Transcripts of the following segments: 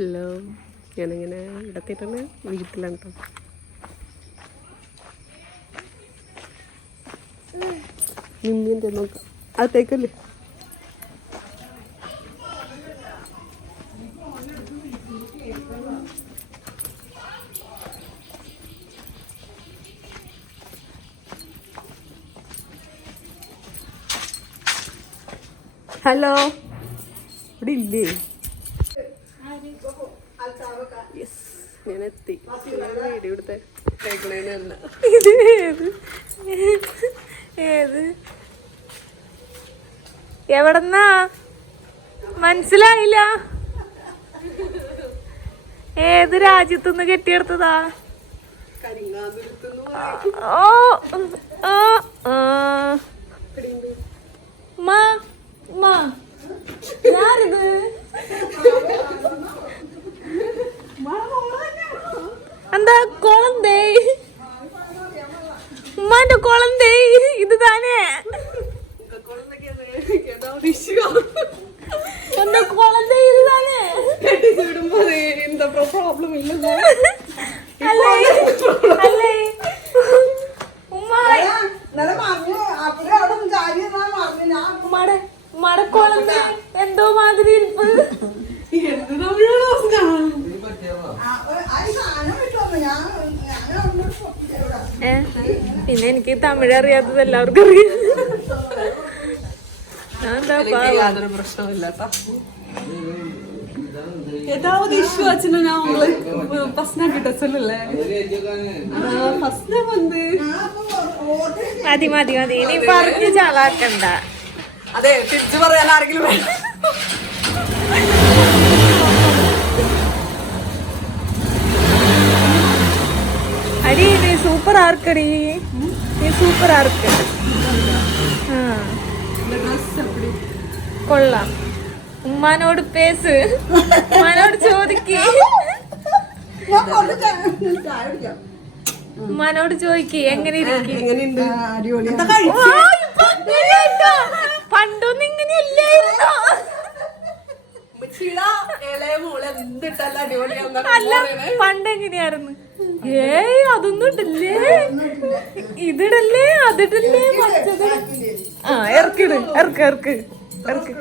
Hello. ഞാനിങ്ങനെ ഇടത്തിട്ടാണ് വീട്ടിലാണ് കേട്ടോ നിന്നിന്റെ നോക്കാം. അകത്തേക്കല്ലേ ഹലോ. ഇവിടെ ഇല്ലേ? ഞാൻ എത്തി കേൾക്കണേനല്ല ഇത് ഏത്? ഏത്? എവിടെന്നാ? മനസ്സിലായില്ല. ഏത് രാജ്യത്തുനിന്ന് കെട്ടിയെടുത്തതാ? ഓ ഓ ആ. മാ മാ. ഞാനിത് എന്താ കുളന്തേ ഉമ്മാന്റെ കുളന്തേ ഇത് താനേ എന്താ കുളന്തേ ഇത് താനേ എന്താ പ്രോബ്ലം ഇല്ലല്ലോ അല്ലേ അല്ലേ ഉമ്മ ഇന്നലെ പറഞ്ഞു അപ്പഴേ അവിടെ നിന്ന് ചാരി എന്നാ പറഞ്ഞു ഞാൻ ഉമ്മാടെ ഉമ്മാടെ കുളന്തേ. എന്തോ മാതിരി ഇരിപ്പ് ആ, ഒരു- ആ ഈ സാധനം വിട്ടു വന്നു ഞാൻ ഞാൻ അവിടെ ഇവിടെ ഏ പിന്നെ എനിക്ക് തമിഴ് അറിയാത്തത് എല്ലാവർക്കും അറിയാം ഞാൻ എന്താ പാവം. യാതൊരു പ്രശ്നമില്ല ஏதாவது இஷ்யூ ஆச்சுன்னா நான் உங்களுக்கு பர்சனாலிட்டி சொல்லல ஃபர்ஸ்ட் வந்து മതി മതി മതി ഇനി പറഞ്ഞ് ചാളാക്കണ്ട അതെ തിരിച്ചു പറയാൻ ആരെങ്കിലും വേണം അടി നീ സൂപ്പർ ആർക്കടി നീ സൂപ്പർ ആർക്ക് ആ ഡ്രസ് அப்படி കൊള്ളാം ഉമ്മാനോട് പേസ് ഉമ്മാനോട് ചോദിക്ക് ഞാൻ കൊണ്ട് ചായ ചായ കുടിക്കാം ഉമ്മാനോട് ചോദിക്ക് എങ്ങനെ ഇരിക്കും എങ്ങനെയുണ്ട് അടിപൊളി എന്താ കഴിച്ചു പണ്ടൊന്നും ഇങ്ങനെ ഇല്ലായിരുന്നു ഉമ്മച്ചിയുടെ ഇളയ മോള് എന്തിട്ടല്ല അടിപൊളിയാന്നാണ് അല്ല പണ്ട് എങ്ങനെയായിരുന്നു ഏയ് അതൊന്നും ഇടല്ലേ ഇതിടല്ലേ അതിടല്ലേ മറ്റത് ആ ഇറക്കിട് ഇറക്ക് ഇറക്ക് ഇറക്ക്.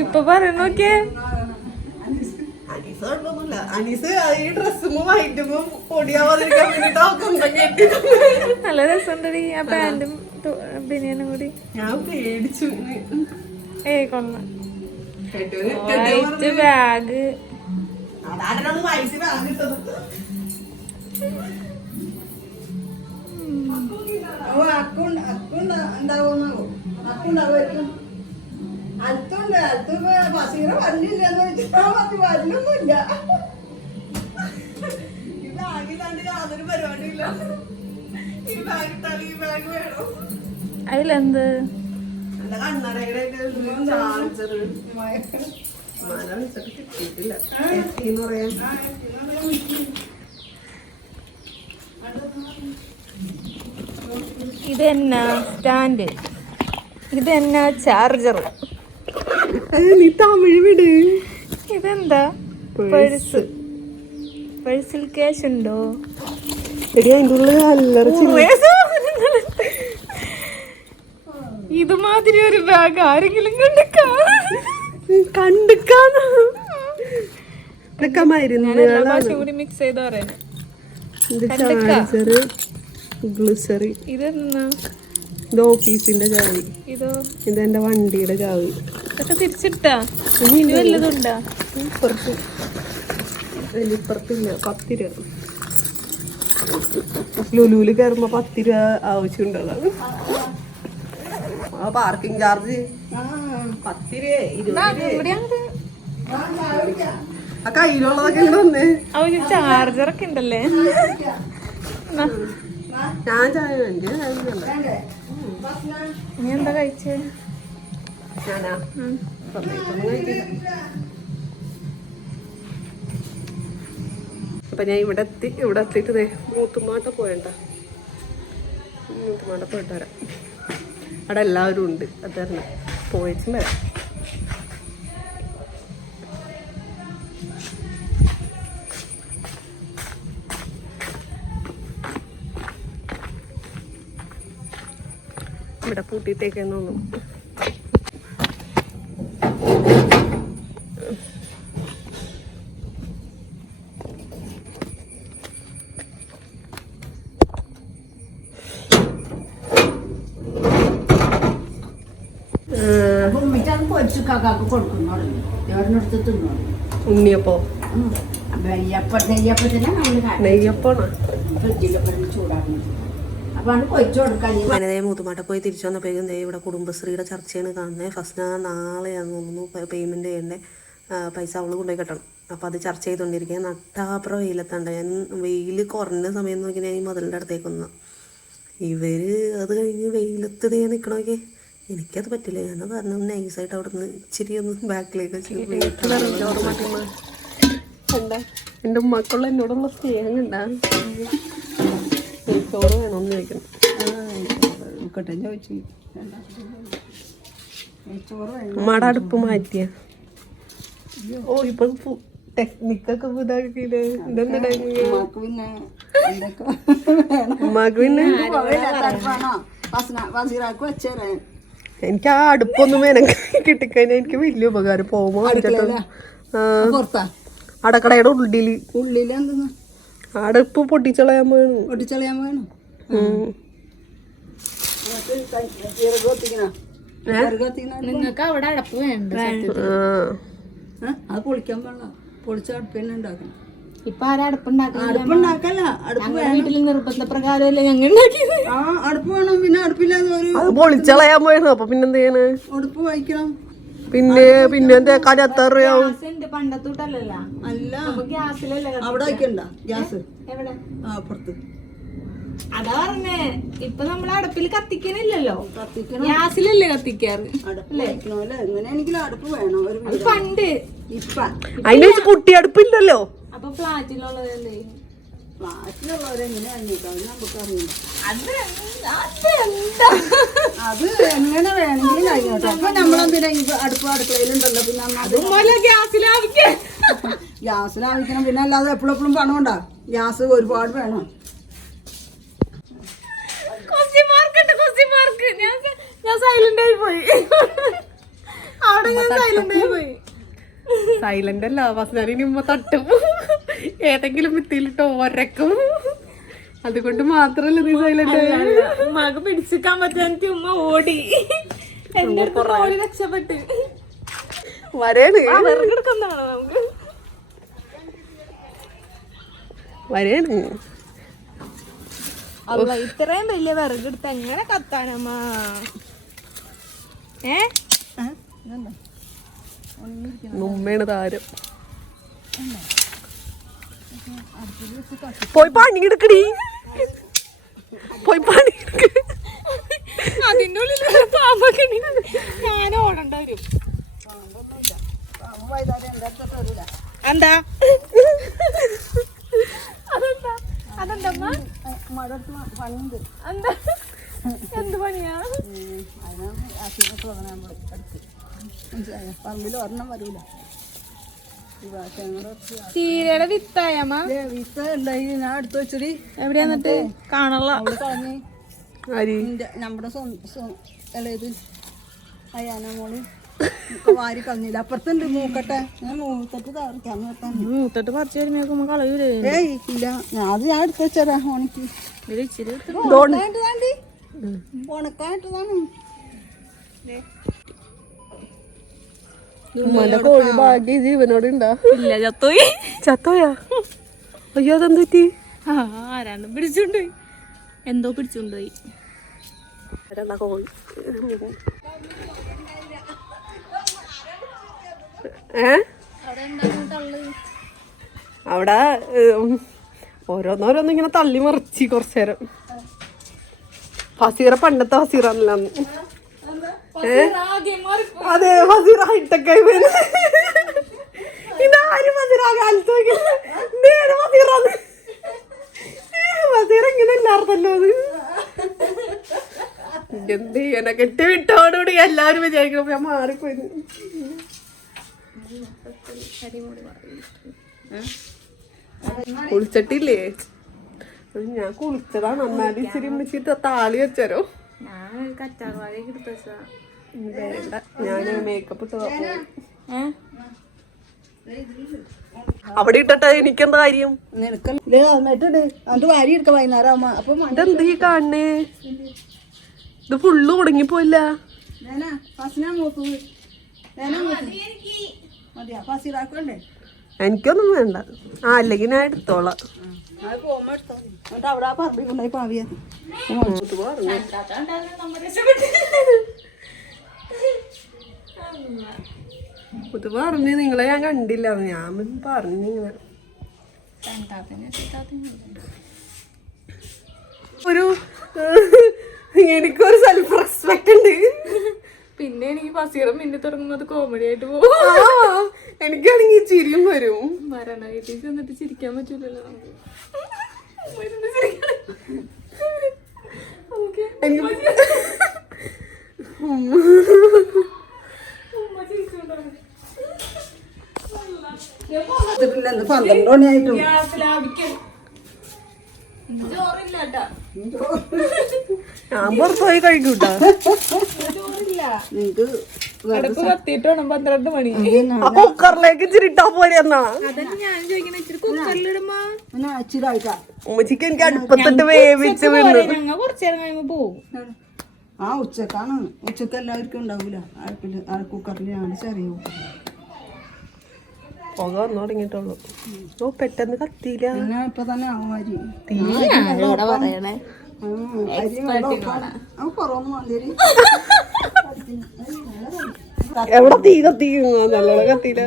ഇപ്പൊ പറയ നോക്കിയേ. നല്ല രസമുണ്ടടി ആ പാന്റും ബനിയനും കൂടി. ഞാൻ പേടിച്ചു. ഏ കൊള്ളാം. ബാഗ് അടുത്തുണ്ട് അടുത്ത് ബസീറ വരലില്ല എന്ന് വെച്ചാൽ മതി വരലൊന്നുമില്ല അതിലെന്ത്? എന്റെ ചാർജർ മന വിളിച്ചിട്ട് കിട്ടിയിട്ടില്ല. എന്ന് പറയാൻ. ഇതെന്നാ സ്റ്റാൻഡ്? ഇതെന്നാ ചാർജർ നീ തമിഴ് വിട്. ഇതെന്താ? പേഴ്സ് പേഴ്സിൽ ക്യാഷ് ഉണ്ടോ? എടി അതിന്റെ ഉള്ളിൽ അല്ലറ. ഇതുമാതിരി ഒരു ബാഗ് ആരെങ്കിലും കണ്ട് കണ്ടിക്കാന്ന് ഇതൊക്കെ കൂടി മിക്സ് ചെയ്ത് പറയുന്നത് ഇത് കണ്ടിക്കാ? ചാർജർ ഗ്ലിസറി ഇതെന്നാ ഇത് ഓഫീസിന്റെ ചാവി. ഇതോ? ഇത് എന്റെ വണ്ടിയുടെ ചാവി. ഇതൊക്കെ തിരിച്ചിട്ടാ? ഇനി വല്ലതുണ്ടാ? ഇപ്പുറത്ത്. വലിപ്പുറത്തില്ല പത്ത് രൂപ ലുലുവിൽ കയറുമ്പോ പത്ത് രൂപ ആവശ്യമുണ്ടതാണ് ആ പാർക്കിംഗ് ചാർജ് പത്ത് രൂപ ഇരുപത് രൂപ ആ കയ്യിലുള്ളതൊക്കെ ഉണ്ട് വന്നേ. അവന് ചാർജറൊക്കെ ഉണ്ടല്ലേ? ഞാൻ ചായ വേണ്ടി നീ എന്താ കഴിച്ചേ? ഞാനാ അപ്പൊ ഞാൻ ഇവിടെ എത്തി ഇവിടെ എത്തിയിട്ട് ദേ മൂത്തുമാട്ട പോയണ്ട. മൂത്തുമാട്ട പോയിട്ട് വരാം. അവിടെ എല്ലാവരും ഉണ്ട്. അത് തന്നെ. പോയിട്ടില്ല ഇവിടെ പൂട്ടിയിട്ടേക്കെന്ന് തോന്നുന്നു അപ്പൊ പൊരിച്ചു കാക്കാക്ക് കൊടുക്കുന്നു തുടങ്ങി എവിടെടുത്ത് തിന്നു ഉണ്ണിയപ്പോ? നെയ്യപ്പം നെയ്യപ്പത്തിന് നെയ്യപ്പാണ്? ഫ്രിഡ്ജിലൊക്കെ കൊടുക്കാൻ ഞാനതേ മൂത്തുമാട്ട പോയി തിരിച്ചു വന്നപ്പോഴേക്കും ദേ ഇവിടെ കുടുംബശ്രീയുടെ ചർച്ചയാണ് കാണുന്നത് ഫസ്റ്റ് ഞാൻ നാളെയാന്ന് തോന്നുന്നു പേയ്മെന്റ് ചെയ്യേണ്ടേ. പൈസ അവൾ കൊണ്ടുപോയി കെട്ടണം. അപ്പോൾ അത് ചർച്ച ചെയ്തുകൊണ്ടിരിക്കുക നട്ടാപ്ര വെയിലത്തണ്ട. ഞാൻ വെയിൽ കുറഞ്ഞ സമയം നോക്കി ഞാൻ ഈ മുതലിന്റെ അടുത്തേക്ക് വന്നു. ഇവർ അത് കഴിഞ്ഞ് വെയിലത്ത് ദേ നിൽക്കണമൊക്കെ എനിക്കത് പറ്റില്ല. ഞാനത് പറഞ്ഞു നൈസായിട്ട് അവിടെ നിന്ന് ഇച്ചിരി ഒന്ന് ബാക്കിലേക്ക് എന്റെ എന്റെ ഉമ്മക്കുള്ള എന്നോടുള്ള സ്നേഹം കണ്ടാ? ചോറ് വേണമെന്ന് ചോദിക്കണം ചോദിച്ചു. ഉമ്മയുടെ അടുപ്പ് മാറ്റിയ. ഓ ഇപ്പൊ ടെക്നിക്കൊക്കെ ഇതാക്കിയില്ലേ ഇതെന്താ ടെക്നിക്ക് ഉമ്മാക്ക് പിന്നെ വസീറാക്ക് വെച്ചേരാൻ എനിക്ക് ആ അടുപ്പൊന്നും എനിക്ക് കിട്ടിക്കഴിഞ്ഞാൽ എനിക്ക് വലിയ ഉപകാരം. പോകുമോ അടക്കളയുടെ ഉള്ളിൽ. ഉള്ളിൽ അടുപ്പ് പൊട്ടിച്ചളയാൻ വേണം പൊട്ടിച്ചളയാൻ വേണം നിങ്ങൾക്ക് അവിടെ അടപ്പ് വേണ്ട ആ അത് പൊളിക്കാൻ പാടില്ല. പൊളിച്ച അടുപ്പ് തന്നെ ഉണ്ടാക്കണം. ഇപ്പൊ ആരാ അടുപ്പുണ്ടാക്കല്ല അടുപ്പ് വീട്ടിൽ നിർബന്ധ പ്രകാരമല്ലേ ഞങ്ങൾ ഉണ്ടാക്കിയത്? ആ അടുപ്പ് വേണം പിന്നെ അടുപ്പില്ലാതെ ഒരു അത് പൊളിച്ചളയാൻ പോയാണ് അപ്പൊ പിന്നെന്ത് ചെയ്യണ് അടുപ്പ് വായിക്കണം. പിന്നെ പിന്നെ തേക്കാൻ എത്ര രൂപയാവും? അല്ല ഗ്യാസിലല്ലേ അവിടെ വയ്ക്കണ്ട ഗ്യാസ്. എവിടെ? ആ പുറത്ത്. അതാ പറഞ്ഞേ ഇപ്പൊ നമ്മൾ അടുപ്പിൽ കത്തിക്കണില്ലല്ലോ. കത്തിക്കണം. ഗ്യാസിലല്ലേ കത്തിക്കാറ് പണ്ട്. ഇപ്പ അതിന് വെച്ച് കുട്ടി അടുപ്പില്ലല്ലോ. അപ്പൊ ഫ്ലാറ്റിലുള്ളത് എന്തേ നാട്ടിലുള്ളവരെങ്ങനെയാണ് അത് നമുക്കറിയില്ല അത് എന്താ? അതെന്താ? അത് എങ്ങനെ വേണമെങ്കിലും കഴിഞ്ഞോട്ടെ അപ്പൊ നമ്മളെന്തിനാ ഈ അടുപ്പ് അടുക്കളയിലുണ്ടല്ലോ? പിന്നെ അതുപോലെ ഗ്യാസിനാവശ്യം പിന്നെ അല്ലാതെ എപ്പോഴും എപ്പോഴും പണം ഉണ്ടാ ഗ്യാസ് ഒരുപാട് വേണം. ഞാൻ സൈലന്റ് ആയി പോയി. അവിടെ ഞാൻ സൈലന്റ് ആയി പോയി. സൈലന്റ് അല്ല ഫസ്റ്റിന് ഉമ്മ തട്ടും. ഏതെങ്കിലും ഭിത്തിയിലിട്ട് ഒരക്കും. അതുകൊണ്ട് മാത്രല്ല നീ സൈലന്റ് മക പിടിച്ചിക്കാൻ പറ്റാൻ ഉമ്മ ഓടി. എന്റെ അടുത്ത് ഓടി രക്ഷപ്പെട്ട്. വരേണ്. ആ വിറകെടുക്കുന്നതാണോ നമുക്ക്? വരേണ്. അല്ല ഇത്രയും വലിയ വിറകെടുത്ത് എങ്ങനെ കത്താനമ്മ ഏ? ഉമ്മയാണ് താരം. പോയി പണി എടുക്കടി. പോയി പണി എടുക്ക. അതിന്റെ ഉള്ളിൽ പാമ്പൊക്കെ. ഞാൻ ഓടണ്ട വരും. എന്താ? അതെന്താ? അതെന്തമ്മ എന്താ? എന്ത് പണിയാ? പറമ്പിൽ ഒരെണ്ണം വരൂല. ഈ ഭാഷ ചീരയുടെ വിത്തായമ്മ വിത്ത് ഉണ്ടായി ഞാൻ എടുത്തു വെച്ചടി. എവിടെയാ എന്നിട്ട്? നിന്റെ നമ്മുടെ ഇളയത്. അയ്യാന മോൾ. ഒക്കെ വാരി കളഞ്ഞില്ല? അപ്പുറത്തുണ്ട് മൂക്കട്ടെ. ഞാൻ മൂത്തട്ട് തകർക്കാൻ നിർത്താൻ മൂത്തട്ട് പറിച്ചു വരുമ്പോ കളയൂലേ? ഏയ് ഇല്ല. ഞാൻ അത് ഞാൻ എടുത്തു വെച്ചരാ ഓണിക്ക്. ഉണക്കായിട്ടതാണ്ടി ഉണക്കായിട്ടതാണ് ഉമ്മന്റെ കോഴി ഭാഗ്യ ജീവനോട് ഉണ്ടാ ഇല്ല ചത്തോയി ചത്തോയാ അയ്യോ അതെന്ത് പറ്റി? ആരാണ്ട് പിടിച്ചുകൊണ്ടുപോയി എന്തോ പിടിച്ചുകൊണ്ടുപോയി കോഴി. ഏ? അവിടെ ഓരോന്നോരോന്നിങ്ങനെ ഓരോന്നോരോന്ന് ഇങ്ങനെ തള്ളി മറിച്ച് കുറച്ചു നേരം. ഫസീറ പണ്ടത്തെ ഫസീറല്ല അതെ ഫസീറ. ഇതാരും ഫസീറ കാലത്ത്. നേരെ. ഫസീറ ഇങ്ങനെ അത്. എന്ത് ചെയ്യാനാ? കെട്ടി വിട്ടോടുകൂടി എല്ലാവരും വിചാരിക്കണം ഞാൻ മാറിപ്പോയി. കുളിച്ചിട്ടില്ലേ? ഞാൻ കുളിച്ചതാണ്. എന്നാലും ഇച്ചിരി ഉമ്മച്ചിട്ട് താളി വെച്ചരോ. ഞാൻ കറ്റാർവാഴയൊക്കെ എടുത്ത് വെച്ചാ ഞാൻ മേക്കപ്പ് ഇട്ട് പോകാം. ഏഹ് അവിടെ ഇട്ടിട്ട് എനിക്കെന്താ കാര്യം? ഇതെന്ത് ഈ കാണണേ ഇത് ഫുള്ള് ഉടങ്ങിപ്പോയില്ല മതിയാ ഫസിലാക്കണ്ടേ എനിക്കൊന്നും വേണ്ട. ആ അല്ലെങ്കിൽ ഞാൻ എടുത്തോളാം. ഇത് പറഞ്ഞു നിങ്ങളെ ഞാൻ കണ്ടില്ല. ഞാൻ പറഞ്ഞു ഇങ്ങനെ. ഒരു എനിക്കൊരു സെൽഫ് റെസ്പെക്ട് ഉണ്ട്. പിന്നെ എനിക്ക് പസീറ മിന്നി തുടങ്ങുന്നത് അത് കോമഡി ആയിട്ട് പോകും എനിക്കാണെങ്കിൽ ചിരിയും വരും. മരണ വീട്ടിൽ ചെന്നിട്ട് ചിരിക്കാൻ പറ്റൂലല്ലോ. പന്ത്രണ്ട് മണിയായിട്ടും ചോറില്ല. ഞാൻ പുറത്തുപോയി കഴിക്കൂട്ടാ. നിങ്ങക്ക് അടുപ്പ് കത്തിയിട്ട് വേണം പന്ത്രണ്ട് മണി. ആ കുക്കറിലേക്ക് ഇച്ചിരി പോലെ എന്നാ. അതന്നെ ഞാൻ ചോദിക്കണ ഇച്ചിരി കുക്കറിലിടുമ്പോ? ഇച്ചിരായിട്ടാ ഉമ്മച്ചിക്ക് എനിക്ക് അടുപ്പത്തിട്ട് വേവിച്ച് ആ ഉച്ചക്കാണ്. ഉച്ചയ്ക്ക് എല്ലാവർക്കും ഉണ്ടാവൂല. അടുപ്പിൽ ആ കുക്കറിൽ ഞാൻ ചെറിയ പുക വന്നു തുടങ്ങിയിട്ടുള്ളൂ ഓ പെട്ടെന്ന് കത്തിയില്ല. എവിടെ തീ കത്തിക്കുന്നു നല്ലോണം കത്തിയില്ല.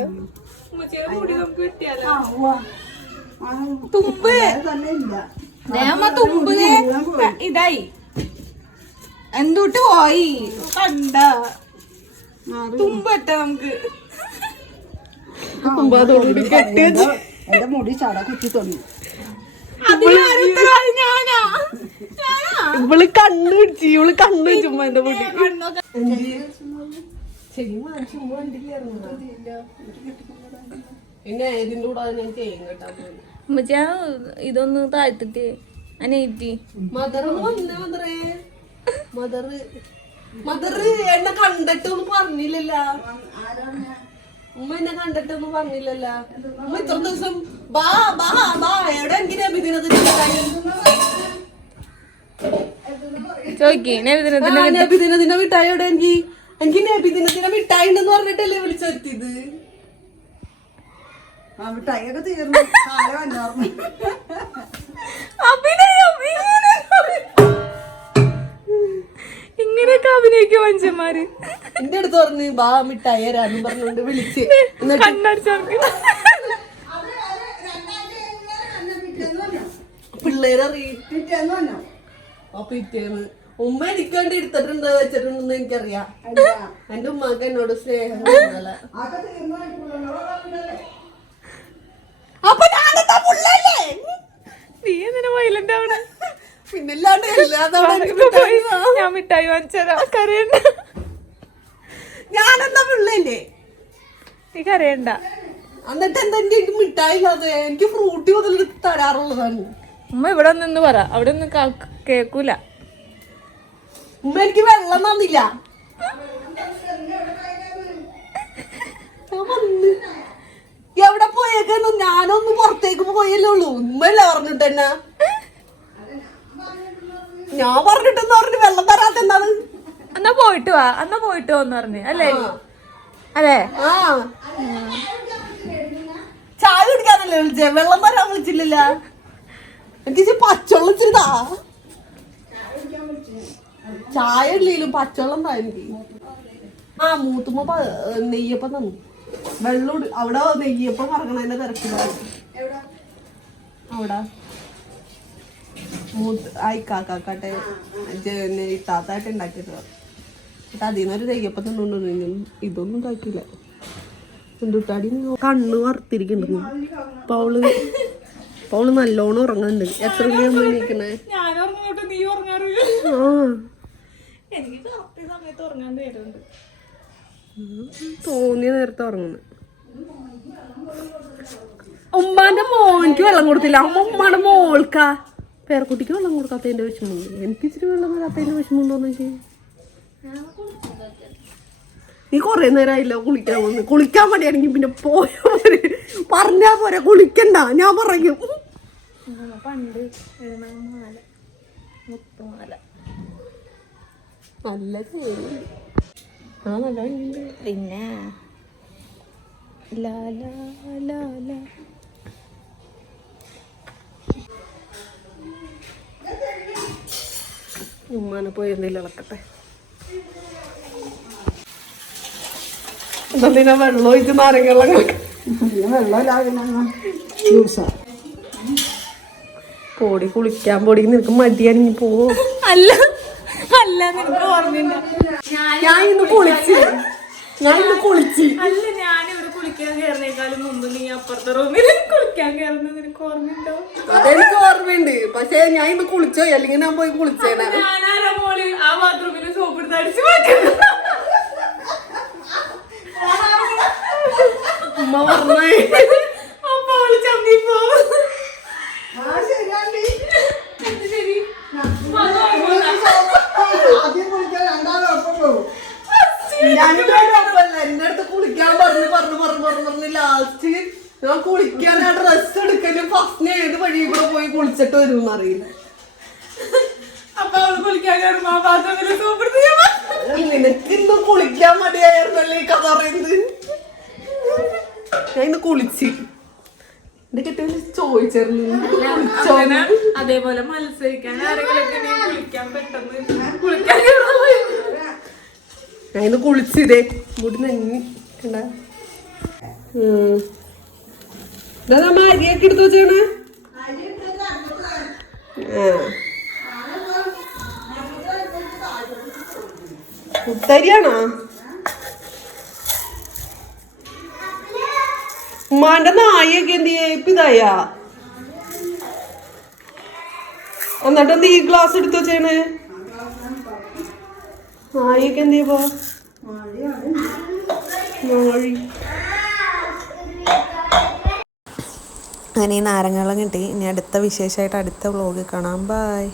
തുമ്പ്. ഇതായി. എന്തുട്ട് പോയി? കണ്ട. തുമ്പറ്റ നമുക്ക്. കെട്ടി എന്റെ മുടി ചട കുത്തി തുടങ്ങി ഇവൾ കണ്ണു പിടിച്ചു ഇവൾ കണ്ണു ചുമ്മാ എന്റെ മുടി. കണ്ണൊക്കെ പിന്നെ ഇതിന്റെ കൂടെ ഞാൻ ചെയ്യും കേട്ടാ ഉമ്മച്ചാ ഇതൊന്ന് താഴ്ത്തിട്ട് അനേറ്റി മദർ വന്നേ മദറേ. മദർ മദർ എന്നെ കണ്ടിട്ടൊന്നും പറഞ്ഞില്ലല്ല. ഉമ്മ എന്നെ കണ്ടിട്ടൊന്നും പറഞ്ഞില്ലല്ല ഉമ്മ ഇത്ര ദിവസം ബാ ബാ ബാ എവിടെ എന്തിനാ നബിദിനത്തിന്റെ മിഠായി എവിടെ എനിക്ക്? എനിക്ക് നബിദിനത്തിന്റെ മിഠായി ഉണ്ടെന്ന് പറഞ്ഞിട്ടല്ലേ വിളിച്ചെത്തിയത് ആ മിഠായി ഒക്കെ തീർന്നു. അഭിനയം ഇങ്ങനെയൊക്കെ അഭിനയിക്കും മനുഷ്യന്മാര്? എന്റെ അടുത്ത് പറഞ്ഞു ബാ മിഠായി പറഞ്ഞോണ്ട് വിളിച്ച്. പിറ്റേന്ന് ഉമ്മ എനിക്ക് വേണ്ടി എടുത്തിട്ടുണ്ട് വെച്ചിട്ടുണ്ടെന്ന് എനിക്കറിയാം. എന്റെ ഉമ്മക്ക് എന്നോട് സ്നേഹം അപ്പൊ നീ എന്തിനാ വയലന്റ് ആവണേ? പിന്നല്ലാണ്ട് ഞാൻ മിഠായി വാങ്ങിച്ചതാ. കരയണ്ട. ഞാനെന്താ പിള്ളല്ലേ നീ കരയണ്ട. എന്നിട്ട് എന്താ എനിക്ക് മിഠായി ഇല്ലാതെ? എനിക്ക് ഫ്രൂട്ടി മുതൽ തരാറുള്ളതാണ്. ഉമ്മ ഇവിടെ നിന്ന് പറ. അവിടെ ഒന്നും കേക്കൂല ഉമ്മ എനിക്ക് വെള്ളം തന്നില്ല. എവിടെ പോയേക്കുന്നു ഞാനൊന്ന് പുറത്തേക്ക് പോയല്ലേ ഉള്ളൂ. ഉമ്മല്ല പറഞ്ഞിട്ട് എന്നാ? ഞാൻ പറഞ്ഞിട്ടെന്ന് പറഞ്ഞിട്ട് വെള്ളം തരാത്ത എന്താണ്? എന്നാ പോയിട്ട് വാ എന്നാ പോയിട്ട് വാന്ന് പറഞ്ഞു അല്ലേ? അതെ. ആ. ചായ കുടിക്കാന്നല്ലേ വിളിച്ചേ? വെള്ളം തരാൻ വിളിച്ചില്ലല്ല എനിക്ക് പച്ചവെള്ളം ഇച്ചിരി താ. ചായ ഇല്ലെങ്കിലും പച്ചവെള്ളം താ എനിക്ക്. ആ മൂത്തുമ്മ നെയ്യപ്പം തന്നു. വെള്ളം അവിടെ നെയ്യപ്പം കറങ്ങണതിന്റെ തിരക്കിലാണ്. അവിടെ. മൂത്ത് ആയിക്കാക്കാട്ടെ ഇത്താത്തായിട്ട് ഉണ്ടാക്കിയത്. എന്നിട്ട് അതിൽ നിന്നൊരു നെയ്യപ്പം തിന്നുകൊണ്ടിരുന്നു ഇതൊന്നും ഉണ്ടാക്കിയില്ല എന്തുട്ടാടി കണ്ണ് വറുത്തിരിക്കുന്നു അപ്പൊ അവൾ അപ്പൊ അവൾ നല്ലോണം ഉറങ്ങുന്നുണ്ട്. എത്ര മണിയാകുമ്പോ എണീക്കണേ? തോന്നിയ നേരത്തെ ഉറങ്ങുന്നു. ഉമ്മാന്റെ മോനിക്ക് വെള്ളം കൊടുത്തില്ല. അമ്മ ഉമ്മാന്റെ മോൾക്കാ. പേരക്കുട്ടിക്ക് വെള്ളം കൊടുക്കാത്തതിന്റെ വിഷമമുണ്ട്. എനിക്ക് ഇച്ചിരി വെള്ളം തരാത്തതിന്റെ വിഷമമുണ്ടോന്ന് വെച്ചാൽ നീ കൊറേ നേരമായില്ല കുളിക്കാൻ വന്ന്. കുളിക്കാൻ മടിയാണെങ്കിൽ പിന്നെ പോയ? പോരെ പറഞ്ഞാ പോരെ കുളിക്കണ്ട. ഞാൻ പറയും. നല്ല. പിന്നെ ലാലാ ലാ. ഉമ്മാനെ പോയി എന്തെങ്കിലും ഇളക്കട്ടെ. വെള്ളം ഒഴിച്ച് നാരങ്ങ വെള്ളം പൊടി കുളിക്കാൻ പൊടി. നിനക്ക് മടിയാണെങ്കിൽ പോവോ അല്ല അല്ല നിനക്ക് ഓർമ്മയുണ്ടോ ഞാൻ ഇന്ന് കുളിച്ച്. ഞാൻ ഇന്ന് കുളിച്ച്. അല്ല ഞാൻ ഇവിടെ കുളിക്കാൻ കയറുന്നേക്കാളും മുമ്പ് നീ അപ്പുറത്തെ റൂമിൽ കുളിക്കാൻ കയറുന്നത് നിനക്ക് ഓർമ്മയുണ്ടോ? അതെനിക്ക് ഓർമ്മയുണ്ട്. പക്ഷെ ഞാൻ ഇപ്പൊ കുളിച്ചോ? അല്ലെങ്കിൽ ഞാൻ പോയി കുളിച്ചേനെ. ഞാനാരാ മോൾ? ആ ബാത്റൂമിൽ സോപ്പ് എടുത്ത് അടിച്ചു മാറ്റുന്നു ഉമ്മ പറഞ്ഞേ. അപ്പൊ അവൾ ചമ്മി പോവും. ആ ശരിയാണ്ടി എന്ത് ശരി? ആദ്യം കുളിക്കാൻ രണ്ടാളും ഒപ്പം പോകും എന്റെ അടുത്ത് കുളിക്കാൻ പറഞ്ഞു പറഞ്ഞു പറഞ്ഞു പറഞ്ഞു പറഞ്ഞു. ലാസ്റ്റ് ഞാൻ കുളിക്കാൻ ആ ഡ്രസ് എടുക്കലും ഫസ്റ്റ് ഏത് വഴി കൂടെ പോയി കുളിച്ചിട്ട് വരും അറിയില്ല. അപ്പൊ അവൾ കുളിക്കാൻ കയറുമ്പോ ആ. നിനക്ക് ഇന്ന് കുളിക്കാൻ മടിയായിരുന്നല്ലേ ഈ കഥ പറയുന്നത്? ഞാൻ ഇന്ന് കുളിച്ച്. എന്റെ കെട്ടിയ ചോദിച്ചിരുന്നു കുളിച്ചോ? അതേപോലെ മത്സരിക്കാൻ ആരെങ്കിലും കുളിക്കാൻ പെട്ടെന്ന് കുളിക്കാൻ ഇന്ന് കുളിച്ചിതേ. മുടി നന്ദി കണ്ട. നമ്മ അരിയൊക്കെ എടുത്ത് വെച്ചാണ് ഉത്തരിയാണോ ഉമ്മാന്റെ നായൊക്കെ എന്ത് ഇപ്പൊ ഇതായാ. എന്നിട്ട് എന്ത് ഈ ഗ്ലാസ് എടുത്തു വെച്ചേണ് നായൊക്കെ എന്ത് ചെയ്യപ്പോ? നാഴി അങ്ങനെ ഈ നാരങ്ങളും കിട്ടി. ഇനി അടുത്ത വിശേഷമായിട്ട് അടുത്ത വ്ളോഗ് കാണാം. ബായ്